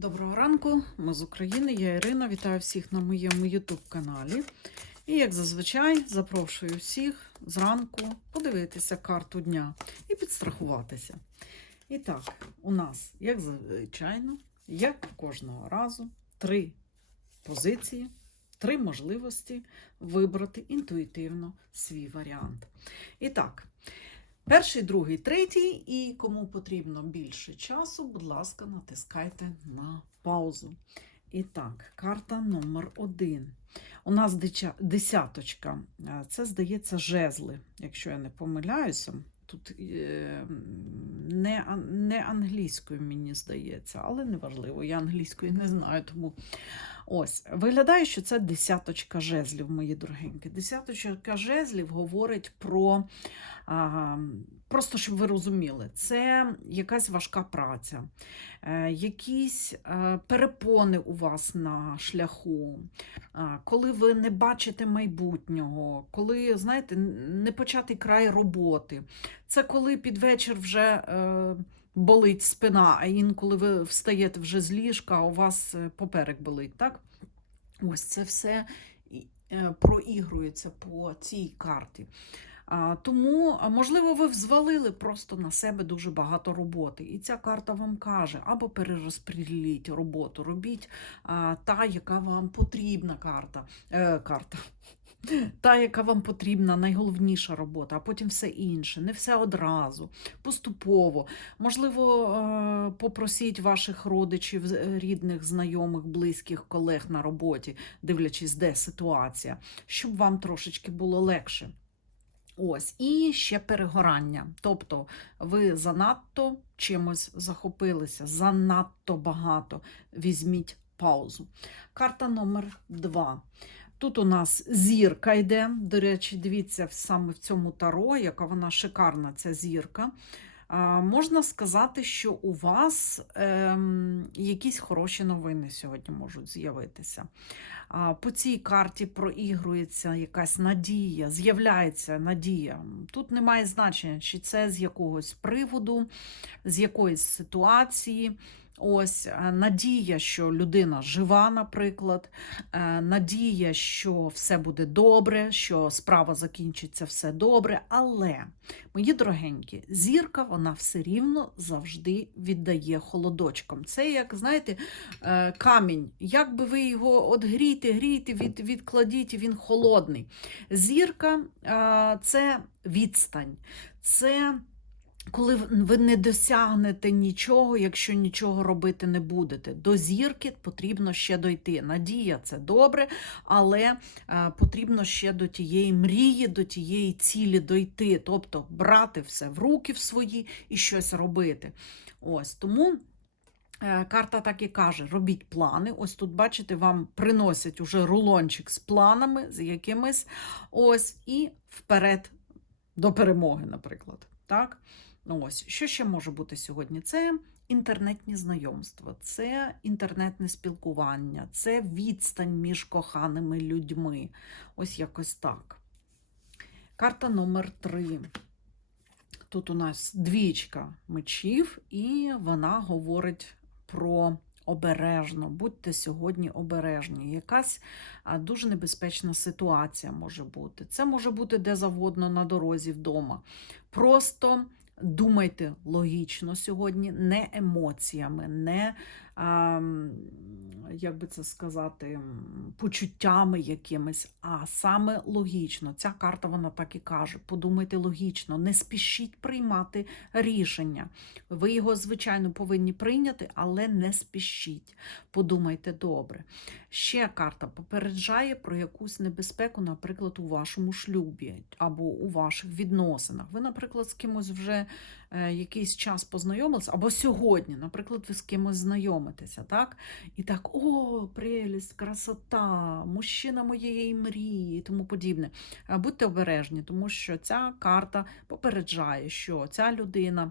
Доброго ранку, ми з України, я Ірина. Вітаю всіх на моєму YouTube каналі. І, як зазвичай, запрошую всіх зранку подивитися карту дня і підстрахуватися. І так, у нас, як звичайно, як кожного разу, три позиції, три можливості вибрати інтуїтивно свій варіант. І так, Перший, другий, третій, і кому потрібно більше часу, будь ласка, натискайте на паузу. І так, карта номер один. У нас десяточка. Е, Це, здається, жезли, якщо я не помиляюся. Тут е, не, не англійською, мені здається, але неважливо, я англійської не знаю, тому ось виглядає, що це десяточка жезлів, мої дорогенькі. Десяточка жезлів говорить про а, Просто щоб ви розуміли, це якась важка праця, е, якісь е, перепони у вас на шляху, коли ви не бачите майбутнього, коли, знаєте, не початий край роботи. Це коли під вечір вже е, болить спина, а інколи ви встаєте вже з ліжка, а у вас е, поперек болить, так? Ось це все е, проігрується по цій карті. Тому, можливо, ви взвалили просто на себе дуже багато роботи. І ця карта вам каже: або перерозподіліть роботу, робіть та, яка вам потрібна карта. Е, карта. Та, яка вам потрібна, найголовніша робота, а потім все інше. Не все одразу, поступово. Можливо, е, попросіть ваших родичів, рідних, знайомих, близьких, колег на роботі, дивлячись, де ситуація, щоб вам трошечки було легше. Ось, і ще перегорання. Тобто ви занадто чимось захопилися, занадто багато. Візьміть паузу. Карта номер два. Тут у нас зірка йде. До речі, дивіться саме в цьому таро, яка вона шикарна, ця зірка. Можна сказати, що у вас ем, якісь хороші новини сьогодні можуть з'явитися. По цій карті проігрується якась надія, з'являється надія. Тут немає значення, чи це з якогось приводу, з якоїсь ситуації. Ось е, надія, що людина жива, наприклад, е, надія, що все буде добре, що справа закінчиться все добре. Але, мої дорогенькі, зірка вона все рівно завжди віддає холодочком. Це як, знаєте, е, камінь. Як би ви його от грійте, грійте, від, відкладіть, він холодний. Зірка це відстань. Це коли ви не досягнете нічого, якщо нічого робити не будете. До зірки потрібно ще дойти. Надія це добре, але е, потрібно ще до тієї мрії, до тієї цілі дойти. Тобто брати все в руки в свої і щось робити. Ось тому. Е, Карта так і каже: робіть плани. Ось тут, бачите, вам приносять уже рулончик з планами, з якимись ось, і вперед до перемоги, наприклад. Так? Ну, ось, що ще може бути сьогодні? Це інтернетні знайомства, це інтернетне спілкування, це відстань між коханими людьми. Ось якось так. Карта номер три. Тут у нас двічка мечів, і вона говорить про обережно. Будьте сьогодні обережні. Якась дуже небезпечна ситуація може бути. Це може бути де завгодно на дорозі вдома. Просто думайте логічно сьогодні, не емоціями, не як би це сказати, почуттями якимись, а саме логічно. Ця карта вона так і каже: подумайте логічно, не спішіть приймати рішення. Ви його, звичайно, повинні прийняти, але не спішіть. Подумайте добре. Ще карта попереджає про якусь небезпеку, наприклад, у вашому шлюбі або у ваших відносинах. Ви, наприклад, з кимось вже е, якийсь час познайомилися, або сьогодні, наприклад, ви з кимось знайомитеся, так? І так, о, прелість, красота, мужчина моєї мрії і тому подібне. Е, Будьте обережні, тому що ця карта попереджає, що ця людина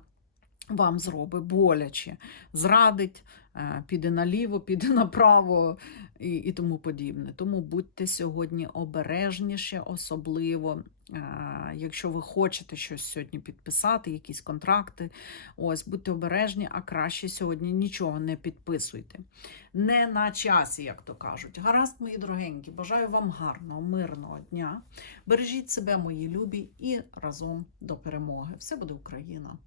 вам зробить боляче, зрадить, е, піде наліво, піде направо і, і тому подібне. Тому будьте сьогодні обережніше, особливо, е, якщо ви хочете щось сьогодні підписати, якісь контракти. Ось, будьте обережні, а краще сьогодні нічого не підписуйте. Не на часі, як то кажуть. Гаразд, мої дорогенькі, бажаю вам гарного, мирного дня. Бережіть себе, мої любі, і разом до перемоги. Все буде Україна!